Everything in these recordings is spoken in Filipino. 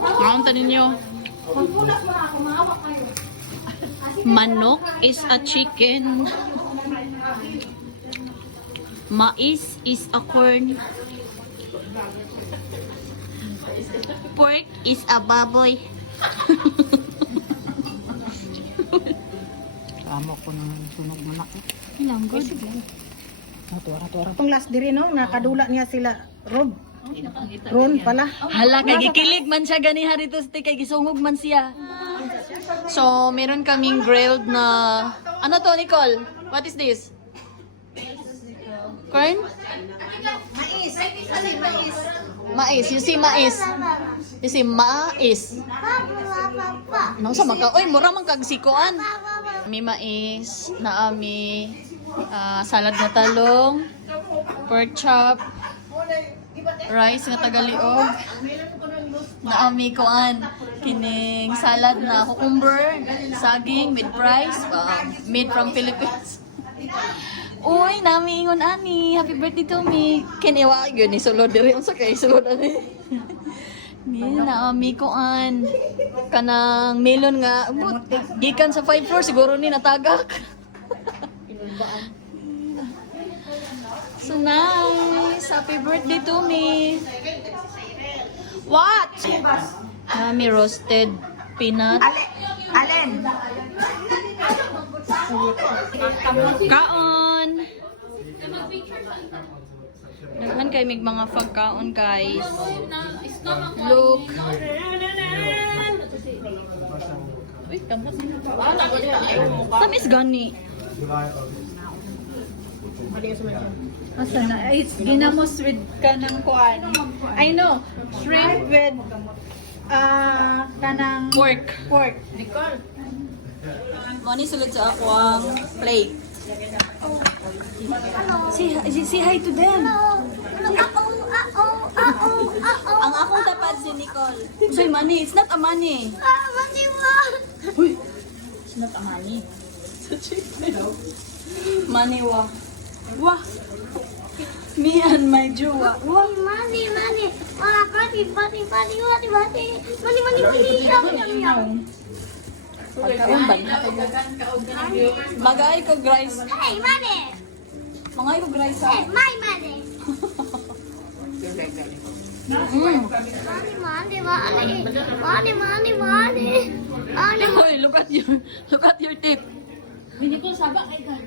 Kaunta ninyo. Manok is a chicken. Mais is a corn. Pork is a baboy. Amo ko ng sunog manak. Ilang good. Tuwara-tuwara. Itong last diri no, nakadula niya sila. Ron pala. Hala, kay gikilig man siya ganiha dito sa kay gisungog man siya. So, meron kaming grilled na... Ano to, Nicole? What is this? Corn? Mais. Kasi mais. Mais. You see mais? You see mais? Nang sa maka... Uy, mura man kagsikoan. May mais, naami, salad na talong, pork chop, rice nga tagaliog, naami koan, kining salad na cucumber, saging, made price, made from Philippines. Uy, nami ingon ani, happy birthday to me. Kiniwa yun ni sulod diri unsa kay sulod ani. Ni naami koan kanang melon nga umot gikan sa 5 floor siguro ni natagak. So nice. Happy birthday to me. What? Nami roasted peanut. Alin? Kaon. Naghan kay mig mga pagkaon guys. Look. Uy, tamas. Tamis gani. Asa na? It's ginamos with kanang kuan. I know. Shrimp with kanang Pork. pork. Mani sulod sa ako ang plate. Say hi to them. Ang akong tapat si Nicole. Say money. It's not a money. Uy. It's not a money. Money wa. Wah. Me and my jowa. Wah. Money. Wala, party. Money. Pagkaon ba? Magay ko guys. Hey, money. Mangay ko guys ha. Hey, my money. Money. Hoy, look at your tip. Hindi ko saba kay ka.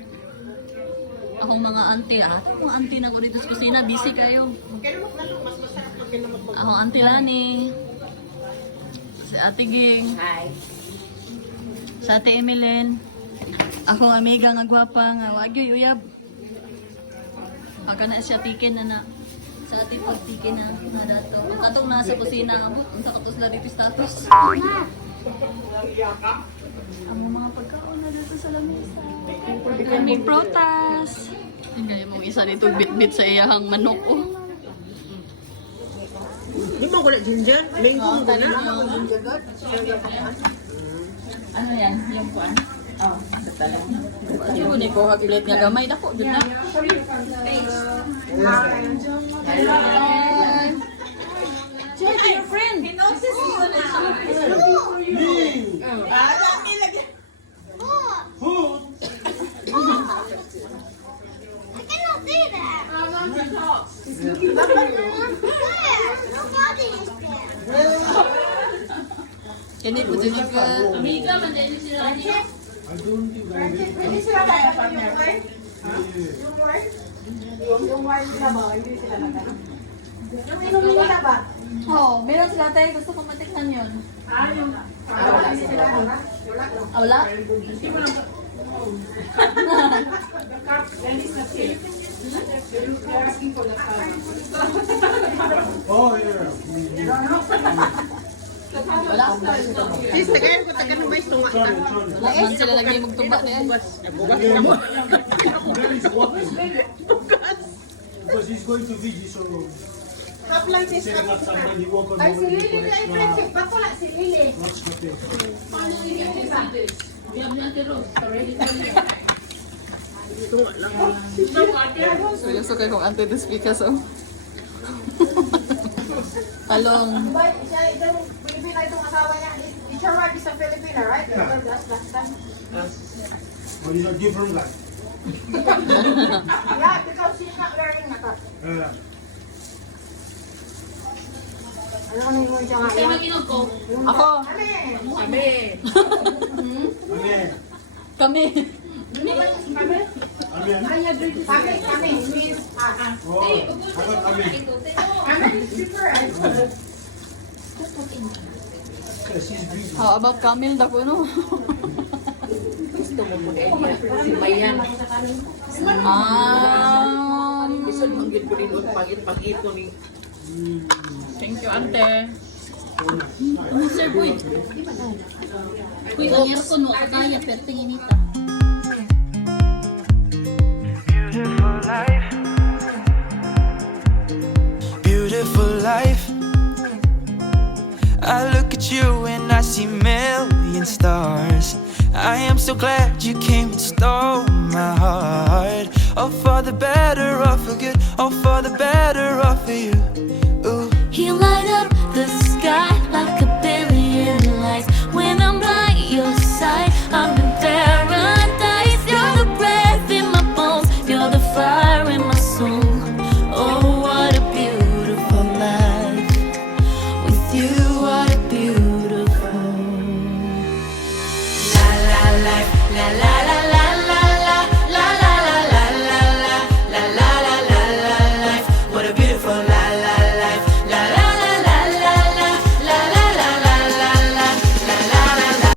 Akong mga auntie Mga auntie na ko dito sa kusina, busy kayo. Akong auntie Lani. Si Ate Ging. Hi. Sa Ate Emeline. Akong amiga nga gwapa nga wagyoy uyab. Pagka na siya tikin na. Sa ating pagtikin na dato. Katong nasa kusina amo, unsa katos la dito status. Ang mga pagkaon na dito sa lamesa. May protas. Hindi mong isa dito bit-bit sa iyahang manok oh. Di mo ko na ginger? Mango ko na. Ano yan? Yung kuan? Oh, yung ni ko plate nga gamay dako jud na. Check your friend. He knows this is one. I cannot see that. Nobody is there. Kini po din ka. Amiga, mandyan sila niya. Hindi sila kaya partner, right? Yung wine sila ba? Hindi sila nagano. Yung inumin nila ba? Oh, meron sila tayo gusto ko matikman yun. Yung hindi sila wala. Wala? Oh, yeah. Wala. Sis, tagayan ko taga ng bays tunga ka. Wala man sila lagi magtumba na yan. Bugas ka mo. Because he's going to Fiji, so Half lang sis. say that somebody walk on Ay, the si way Lily for na extra. i-friendship. Ba't wala si Lily? What's the thing? Tunga lang. So, gusto kayo kung anti-speakers oh. Talong. Itong Pilipina itong asawa niya. Is your wife is a Filipina, right? But it's a different guy. Yeah, because she's not wearing makeup. Ano yung mo siya nga? Ako. Kami. Kami means Oh, she's busy. How about Camille dako no? Thank you, ante. Sir Boy. Uy, ang aircon mo, kataya, pero tingin ito. Beautiful life. I look at you and I see million stars. I am so glad you came and stole my heart. Oh, for the better or for good, oh, for the better.